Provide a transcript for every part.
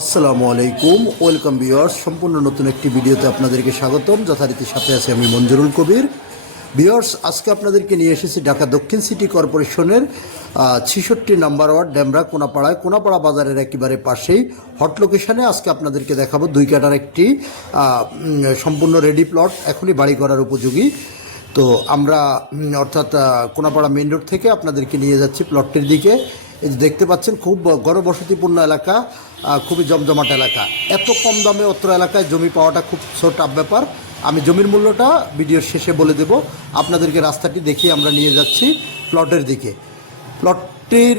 আসসালামু আলাইকুম, welcome viewers. সম্পূর্ণ নতুন একটি ভিডিওতে আপনাদেরকে স্বাগতম। যথারীতি সাথে আছি আমি মঞ্জুরুল কবির। ভিউয়ার্স, আজকে আপনাদেরকে নিয়ে এসেছি ঢাকা দক্ষিণ সিটি কর্পোরেশনের 66 নম্বর ওয়ার্ড ডেমরা কোনাপাড়ায়, কোনাপাড়া বাজারের একেবারে পাশেই হট লোকেশনে আজকে আপনাদেরকে দেখাবো 2 কাঠার একটি সম্পূর্ণ রেডি প্লট, এখনই বাড়ি করার উপযোগী। তো আমরা অর্থাৎ কোনাপাড়া মেইন রোড থেকে আপনাদেরকে নিয়ে যাচ্ছি প্লটটির দিকে। এই যে দেখতে পাচ্ছেন, খুব গণবসতিপূর্ণ এলাকা, খুবই জমজমাট এলাকা। এত কম দামে অত্র এলাকায় জমি পাওয়াটা খুব টাফ ব্যাপার। আমি জমির মূল্যটা ভিডিওর শেষে বলে দেব। আপনাদেরকে রাস্তাটি দেখিয়ে আমরা নিয়ে যাচ্ছি প্লটের দিকে। প্লটটির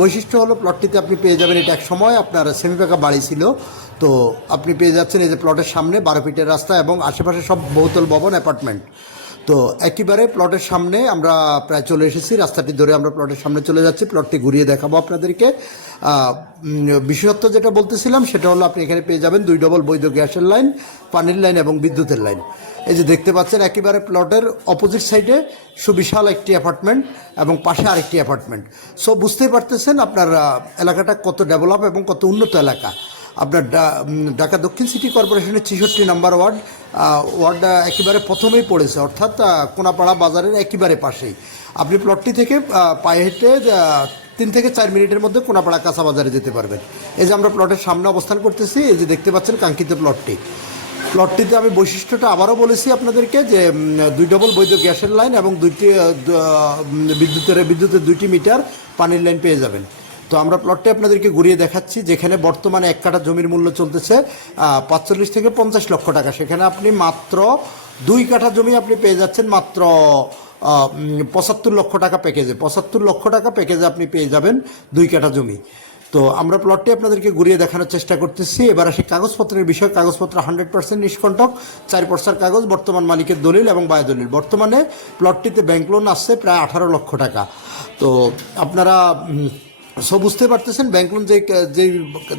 বৈশিষ্ট্য হলো, প্লটটিতে আপনি পেয়ে যাবেন, এটা এক সময় আপনার সেমিপাকা বাড়ি ছিল, তো আপনি পেয়ে যাচ্ছেন এই যে প্লটের সামনে 12 ফিটের রাস্তা এবং আশেপাশে সব বহুতল ভবন, অ্যাপার্টমেন্ট। তো একেবারে প্লটের সামনে আমরা প্রায় চলে এসেছি। রাস্তাটি ধরে আমরা প্লটের সামনে চলে যাচ্ছি। প্লটটি ঘুরিয়ে দেখাবো আপনাদেরকে। বিশেষত্ব যেটা বলতেছিলাম সেটা হলো, আপনি এখানে পেয়ে যাবেন 2 ডবল বৈধ গ্যাসের লাইন, পানির লাইন এবং বিদ্যুতের লাইন। এই যে দেখতে পাচ্ছেন, একেবারে প্লটের অপোজিট সাইডে সুবিশাল একটি অ্যাপার্টমেন্ট এবং পাশে আরেকটি অ্যাপার্টমেন্ট। সো বুঝতেই পারতেছেন আপনার এলাকাটা কত ডেভেলপ এবং কত উন্নত এলাকা। আপনার ঢাকা দক্ষিণ সিটি কর্পোরেশনের 66 নম্বর ওয়ার্ড একেবারে প্রথমেই পড়েছে, অর্থাৎ কোনাপাড়া বাজারের একেবারে পাশেই। আপনি প্লটটি থেকে পায়ে হেঁটে 3 থেকে 4 মিনিটের মধ্যে কোনাপাড়া কাঁচা বাজারে যেতে পারবেন। এই যে আমরা প্লটের সামনে অবস্থান করতেছি, এই যে দেখতে পাচ্ছেন কাঙ্ক্ষিত প্লটটিতে আমি বৈশিষ্ট্যটা আবারও বলেছি আপনাদেরকে যে 2 ডবল বৈধ গ্যাসের লাইন এবং বিদ্যুতের 2টি মিটার পানির লাইন পেয়ে যাবেন। তো আমরা প্লটটি আপনাদেরকে ঘুরিয়ে দেখাচ্ছি, যেখানে বর্তমানে 1 কাঠা জমির মূল্য চলতেছে 45 থেকে 50 লক্ষ টাকা। সেখানে আপনি মাত্র 2 কাঠা জমি আপনি পেয়ে যাচ্ছেন মাত্র 75 লক্ষ টাকা প্যাকেজে। 75 লক্ষ টাকা প্যাকেজে আপনি পেয়ে যাবেন 2 কাঠা জমি। তো আমরা প্লটটি আপনাদেরকে ঘুরিয়ে দেখানোর চেষ্টা করতেছি। এবার আসি কাগজপত্রের বিষয়। কাগজপত্র 100% নিষ্কণ্টক, 4 পর্সার কাগজ, বর্তমান মালিকের দলিল এবং বায় দলিল। বর্তমানে প্লটটিতে ব্যাংক লোন আসছে প্রায় 18 লক্ষ টাকা। তো আপনারা সব বুঝতে পারতেছেন, ব্যাংক লোন যেই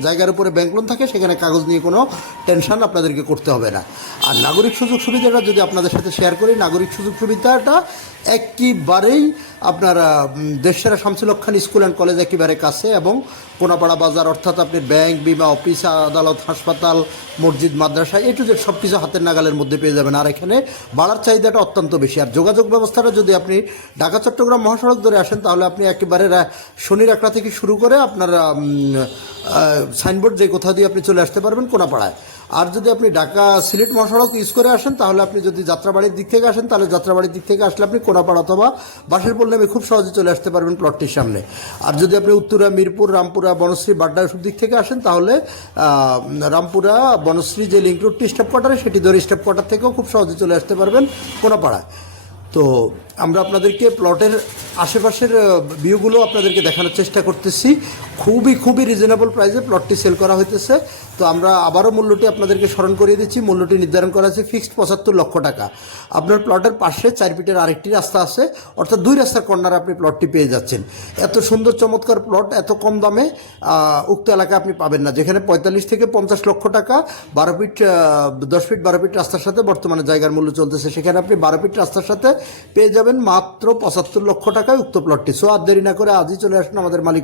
জায়গার উপরে ব্যাংক লোন থাকে সেখানে কাগজ নিয়ে কোনো টেনশন আপনাদেরকে করতে হবে না। আর নাগরিক সুযোগ সুবিধাটা যদি আপনাদের সাথে শেয়ার করি, নাগরিক সুযোগ সুবিধাটা একেবারেই আপনার দেশসেরা শামসুল হক খান স্কুল অ্যান্ড কলেজ একেবারে কাছে এবং কোনাপাড়া বাজার, অর্থাৎ আপনি ব্যাংক, বিমা অফিস, আদালত, হাসপাতাল, মসজিদ, মাদ্রাসা, এ টু জেড সব কিছু হাতের নাগালের মধ্যে পেয়ে যাবেন। আর এখানে ভাড়ার চাহিদাটা অত্যন্ত বেশি। আর যোগাযোগ ব্যবস্থাটা যদি আপনি ঢাকা চট্টগ্রাম মহাসড়ক ধরে আসেন, তাহলে আপনি একেবারে শনির আকড়া থেকে শুরু করে আপনার সাইনবোর্ড যে কোথাও দিয়ে আপনি চলে আসতে পারবেন কোনাপাড়ায়। আর যদি আপনি ঢাকা সিলেট মহাসড়ক ইউজ করে আসেন, তাহলে আপনি যদি যাত্রাবাড়ির দিক থেকে আসেন, তাহলে যাত্রাবাড়ির দিক থেকে আসলে আপনি কোনাপাড়া অথবা বাঁশেরপোল নেমে খুব সহজে চলে আসতে পারবেন প্লটটির সামনে। আর যদি আপনি উত্তরা, মিরপুর, রামপুরা, বনশ্রী, বাড্ডা সব দিক থেকে আসেন, তাহলে রামপুরা বনশ্রী যে লিঙ্ক রোডটি স্টেপ কোয়ার্টারে, সেটি ধরে স্টেপ কোয়ার্টার থেকেও খুব সহজে চলে আসতে পারবেন কোনাপাড়ায়। তো আমরা আপনাদেরকে প্লটের আশেপাশের ভিউগুলো আপনাদেরকে দেখানোর চেষ্টা করতেছি। খুবই রিজনেবল প্রাইসে প্লটটি সেল করা হইতেছে। তো আমরা আবারও মূল্যটি আপনাদেরকে স্মরণ করিয়ে দিচ্ছি। মূল্যটি নির্ধারণ করা আছে ফিক্সড 75 লক্ষ টাকা। আপনার প্লটের পাশে 4 ফিটের আরেকটি রাস্তা আছে, অর্থাৎ 2 রাস্তার কর্নারে আপনি প্লটটি পেয়ে যাচ্ছেন। এত সুন্দর চমৎকার প্লট এত কম দামে উক্ত এলাকায় আপনি পাবেন না, যেখানে 45 থেকে 50 লক্ষ টাকা 12 ফিট 10 ফিট 12 ফিট রাস্তার সাথে বর্তমানে জায়গার মূল্য চলতেছে। সেখানে আপনি 12 ফিট রাস্তার সাথে পেয়ে যাবেন মাত্র 75 লক্ষ টাকায় উক্ত প্লটটি। সো আর দেরি না করে আজই চলে আসুন আমাদের মালিক